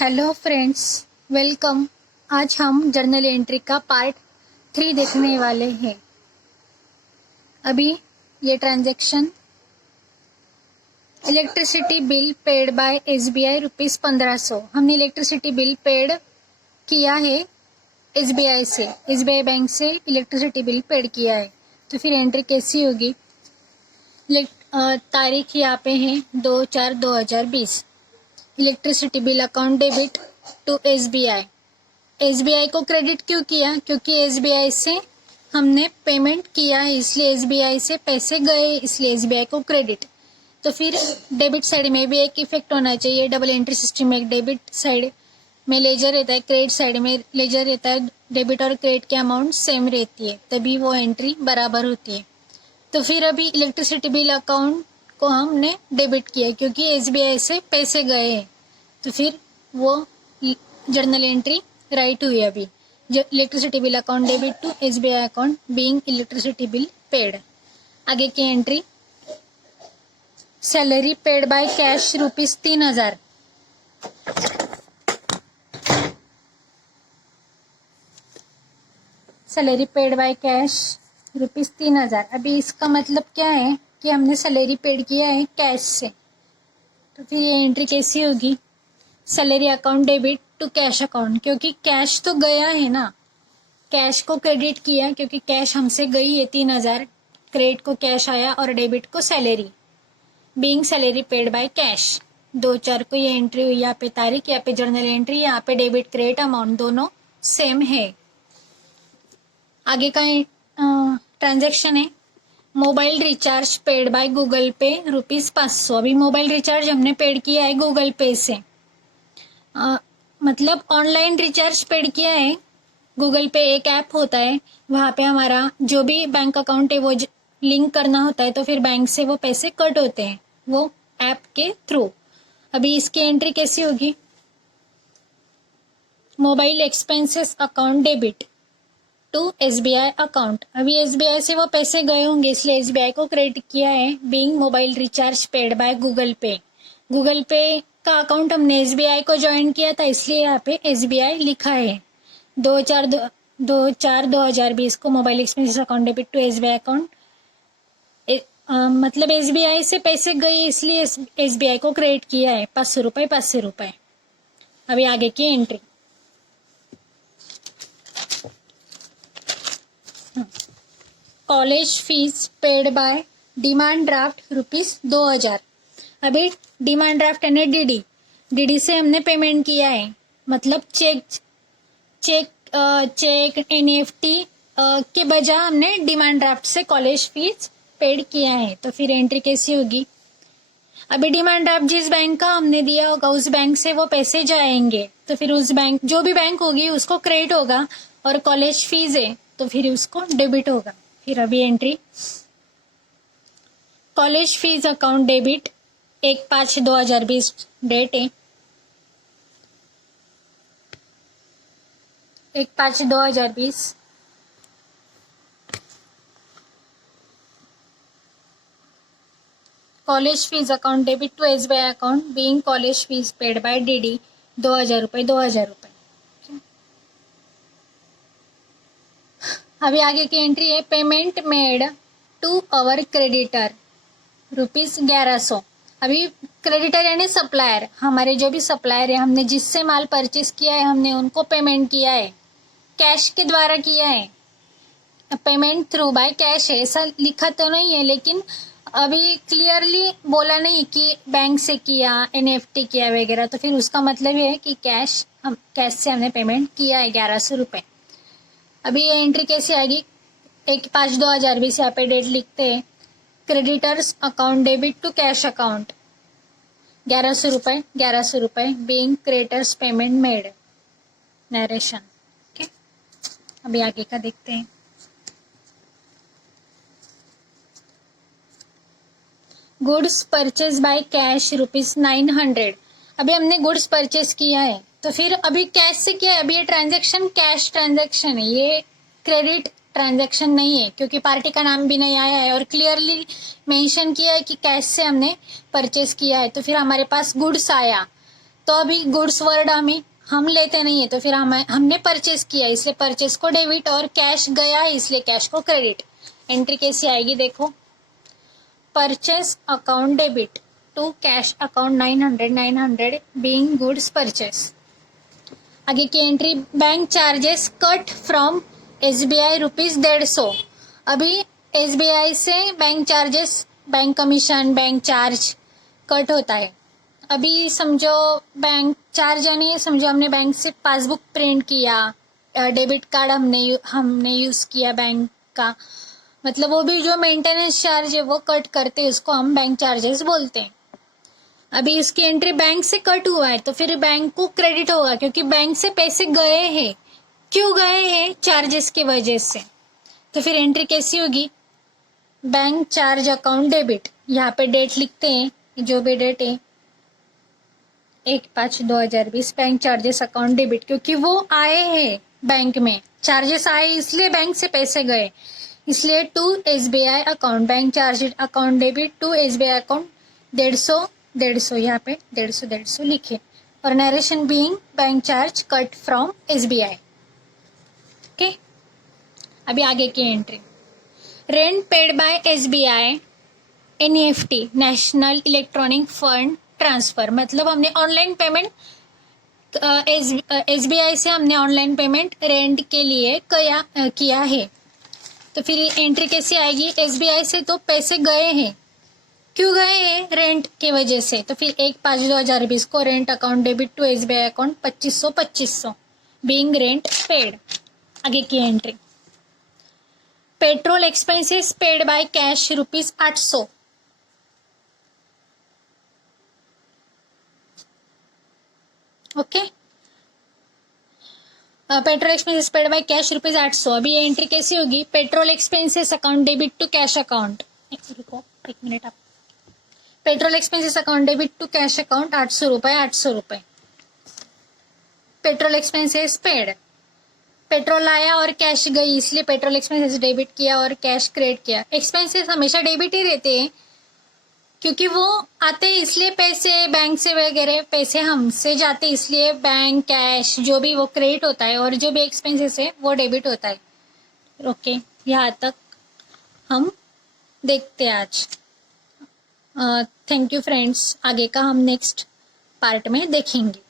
Hello friends, welcome. आज हम journal entry का पार्ट 3 देखने वाले हैं। अभी ये transaction electricity bill paid by SBI ₹1500। हमने इलेक्ट्रिसिटी बिल पेड किया है एसबीआई से, एसबीआई बैंक से इलेक्ट्रिसिटी बिल पेड किया है। तो फिर एंट्री कैसी होगी? तारीख यहाँ पे है 2/4/2020। Electricity bill account debit to SBI. SBI को क्रेडिट क्यों किया? क्योंकि एसबीआई से हमने पेमेंट किया है, इसलिए एसबीआई से पैसे गए, इसलिए एसबीआई को क्रेडिट। तो फिर डेबिट साइड में भी एक इफेक्ट होना चाहिए। डबल एंट्री सिस्टम में डेबिट साइड में लेजर रहता है, क्रेडिट साइड में लेजर रहता है। डेबिट और क्रेडिट की अमाउंट सेम रहती है, तभी वो एंट्री बराबर होती है। तो फिर अभी इलेक्ट्रिसिटी बिल अकाउंट को हमने डेबिट किया क्योंकि एसबीआई से पैसे गए हैं, तो फिर वो जर्नल एंट्री राइट हुई। अभी electricity bill account debit to SBI account being electricity bill paid. आगे की entry salary paid by cash ₹3000। Salary paid by cash ₹3000। अभी इसका मतलब क्या है कि हमने सैलरी पेड किया है कैश से। तो फिर ये एंट्री कैसी होगी? Salary account debit to cash account, क्योंकि कैश तो गया है ना, कैश को क्रेडिट किया क्योंकि कैश हमसे गई है 3000। क्रेडिट को कैश आया और डेबिट को salary, being salary paid by cash. 2/4 को ये एंट्री हुई। यहाँ पे तारीख, यहाँ पे जर्नल एंट्री, यहाँ पे डेबिट क्रेडिट अमाउंट दोनों सेम है। आगे का ट्रांजैक्शन है mobile recharge paid by Google पे ₹500। अभी मोबाइल रिचार्ज हमने पेड किया है गूगल पे से, मतलब ऑनलाइन रिचार्ज पेड किया है। गूगल पे एक ऐप होता है, वहाँ पे हमारा जो भी बैंक अकाउंट है वो लिंक करना होता है, तो फिर बैंक से वो पैसे कट होते हैं वो ऐप के थ्रू। अभी इसकी एंट्री कैसी होगी? Mobile expenses account debit to SBI account. अभी एसबीआई से वो पैसे गए होंगे, इसलिए एसबीआई को क्रेडिट किया है, being mobile recharge paid by Google पे। गूगल पे का अकाउंट हमने एसबीआई को ज्वाइन किया था, इसलिए यहाँ पे एसबीआई लिखा है। 2/4/2020 को mobile expenses account debit to SBI account, मतलब एसबीआई से पैसे गए इसलिए एसबीआई को क्रेडिट किया है ₹500। अभी आगे की entry college fees paid bye demand draft ₹2000। अभी डिमांड ड्राफ्ट यानी डीडी से हमने पेमेंट किया है, मतलब चेक एनईएफटी के बजाय हमने डिमांड ड्राफ्ट से कॉलेज फीस पेड किया है। तो फिर एंट्री कैसी होगी? अभी डिमांड ड्राफ्ट जिस बैंक का हमने दिया होगा उस बैंक से वो पैसे जाएंगे, तो फिर उस बैंक, जो भी बैंक होगी उसको क्रेडिट होगा, और कॉलेज फीस है तो फिर उसको डेबिट होगा। फिर अभी entry college fees account debit 1/5/2020 date है 1/5/2020। College fees account debit to SBI account being college fees paid by DD ₹2000। अभी आगे की एंट्री है payment made to our creditor ₹1100। अभी क्रेडिटर यानी सप्लायर, हमारे जो भी सप्लायर है, हमने जिससे माल परचेस किया है हमने उनको पेमेंट किया है, कैश के द्वारा किया है। पेमेंट थ्रू बाय कैश है, ऐसा लिखा तो नहीं है, लेकिन अभी क्लियरली बोला नहीं कि बैंक से किया, एनईएफटी किया वगैरह, तो फिर उसका मतलब ये है कि कैश से हमने पेमेंट किया है ₹1100। अभी ये एंट्री कैसी आएगी? 1/5/2020, यहाँ पे डेट लिखते हैं creditors account debit to cash account ₹1100 being creditors payment made. Narration. Okay, अभी आगे का देखते हैं। Goods purchase by cash ₹900। अभी हमने गुड्स परचेज किया है, तो फिर अभी कैश से किया है। अभी ये ट्रांजैक्शन कैश ट्रांजैक्शन है, ये क्रेडिट ट्रांजैक्शन नहीं है, क्योंकि पार्टी का नाम भी नहीं आया है और क्लियरली मेंशन किया है कि कैश से हमने परचेज किया है। तो फिर हमारे पास गुड्स आया, तो अभी गुड्स वर्ड हम लेते नहीं है, तो फिर हमने परचेस किया इसलिए परचेस को डेबिट, और कैश गया है इसलिए कैश को क्रेडिट। एंट्री कैसी आएगी देखो, purchase account debit to cash account 900 being goods purchase. आगे की entry, bank charges cut from SBI ₹150। अभी SBI से bank charges, bank commission, bank charge cut होता है। अभी समझो बैंक चार्ज यानी समझो हमने बैंक से पासबुक प्रिंट किया, डेबिट कार्ड हमने यूज किया बैंक का, मतलब वो भी जो मेंटेनेंस चार्ज है वो कट करते हैं, उसको हम बैंक चार्जेस बोलते हैं। अभी इसकी एंट्री बैंक से कट हुआ है तो फिर बैंक को क्रेडिट होगा, क्योंकि बैंक से पैसे गए हैं। क्यों गए हैं? चार्जेस की वजह से। तो फिर एंट्री कैसी होगी, बैंक चार्ज अकाउंट डेबिट, यहाँ पे डेट लिखते हैं, जो भी डेट है 1/5/2020, बैंक चार्जेस अकाउंट डेबिट, क्योंकि वो आए हैं बैंक में, चार्जेस आए इसलिए बैंक से पैसे गए, इसलिए to SBI account, bank charge account debit to SBI account 150 यहाँ पे 150 लिखे, और narration being bank charge cut from SBI। Okay, अभी आगे की entry, rent paid by SBI NEFT, national electronic fund transfer, मतलब हमने ऑनलाइन पेमेंट SBI से हमने ऑनलाइन पेमेंट रेंट के लिए किया है। तो फिर एंट्री कैसी आएगी, SBI से तो पैसे गए हैं, क्यों गए हैं? रेंट के वजह से। तो फिर 1/5/2020 को rent account debit to SBI account 2500 being rent paid. आगे की entry, petrol expenses paid by cash ₹800। Okay, petrol expenses paid by cash ₹800। अभी ये एंट्री कैसी होगी, petrol expenses account debit to cash account, रुको एक मिनट आप, petrol expenses account debit to cash account ₹800। Petrol expenses paid, petrol आया और cash गई इसलिए पेट्रोल एक्सपेंसेस डेबिट किया और कैश क्रेडिट किया। एक्सपेंसेस हमेशा डेबिट ही रहते हैं, क्योंकि वो आते हैं इसलिए पैसे बैंक से वगैरह पैसे हमसे जाते हैं, इसलिए बैंक कैश जो भी वो क्रेडिट होता है, और जो भी एक्सपेंसेस है वो डेबिट होता है। ओके, यहाँ तक हम देखते हैं आज। थैंक यू फ्रेंड्स, आगे का हम नेक्स्ट पार्ट में देखेंगे।